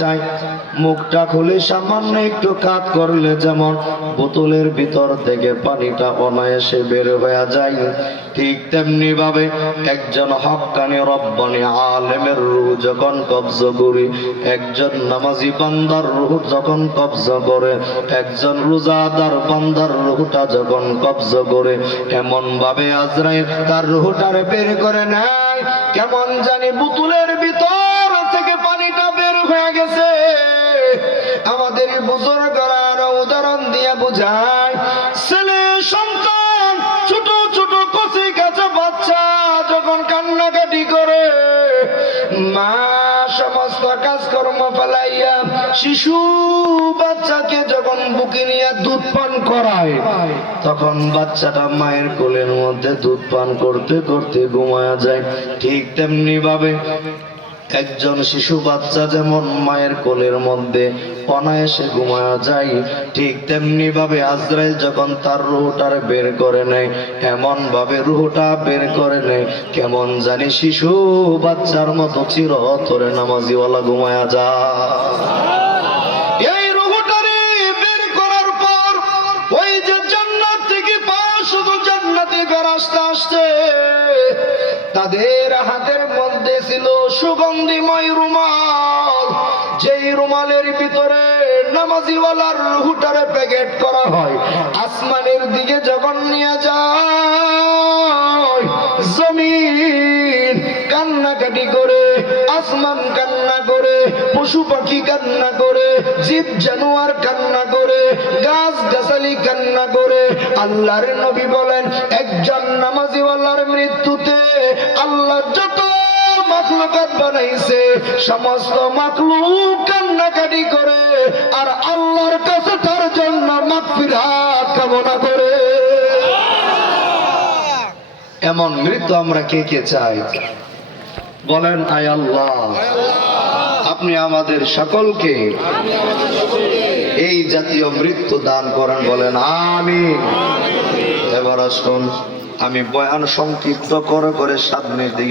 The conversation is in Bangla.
চাই। মুখটা খুলে সামান্য একটু কাত করলে যেমন বোতলের ভিতর থেকে পানিটা অনায়াসে বের হয়ে যায়। ঠিক তেমনি ভাবে একজন হক্কানি রব্বানি আলেমের রুহ যখন কবজ করি, একজন নামাজি বান্দার রুহ যখন কবজ করে, একজন রোজাদার বান্দার রুহটা যখন কবজ করে এমন ভাবে আজরাইল তার রুহটারে বের করে নেয়। কেমন জানি বুতুলের বুজুর্গরা আরও উদাহরণ দিয়ে বোঝায়। ছেলে, সন্তান, ছোট ছোট কচি বাচ্চা যখন কান্নাকাটি করে, মা সমস্ত কাজকর্ম ফেলাইয়া শিশু বাচ্চাকে যখন বুকে নিয়ে দুধ পান করায়, তখন বাচ্চাটা মায়ের কোলের মধ্যে দুধ পান করতে করতে ঘুমায়া যায়। ঠিক তেমনি ভাবে একজন শিশু বাচ্চা যেমন মায়ের কোলের মধ্যে অনায়াসে ঘুমায়া যায়, ঠিক তেমনি ভাবে আজরাইল যখন তার রুহটার বের করে নেয় এমন ভাবে রুহটা বের করে নেয়, কেমন জানি শিশু বাচ্চার মতো চিরতরে নামাজিওয়ালা ঘুমায়া যে তাদের হাতের মধ্যে ছিল সুগন্ধিময় রুমাল। যেই রুমালের ভিতরে নামাজিওয়ালার রুহুটারে প্যাকেট করা হয়, আসমানের দিকে যখন নিয়ে যায়, জমিন কান্নাকাটি করে, আসমান কান্না করে, পশু পাখি কান্না করে, জীব জানোয়ার কান্না করে, গাছ গাছালি কান্না করে, আল্লাহর নবী বলেন, একজন নামাজিওয়ালার মৃত্যুতে আল্লাহ যত বানাইছে, সমস্ত কান্নাকাটি করে, আর আল্লাহর কাছে তার জন্য মাগফিরাত কামনা করে। এমন মৃত্যু আমরা কে কে চাই? বলেন, আয় আল্লাহ। আপনি আমাদের সকলকে এই জাতীয় মৃত্যু দান করেন, বলেন আমি এবার আসুন, আমি বয়ান সংক্ষিপ্ত করে করে সামনের দিকে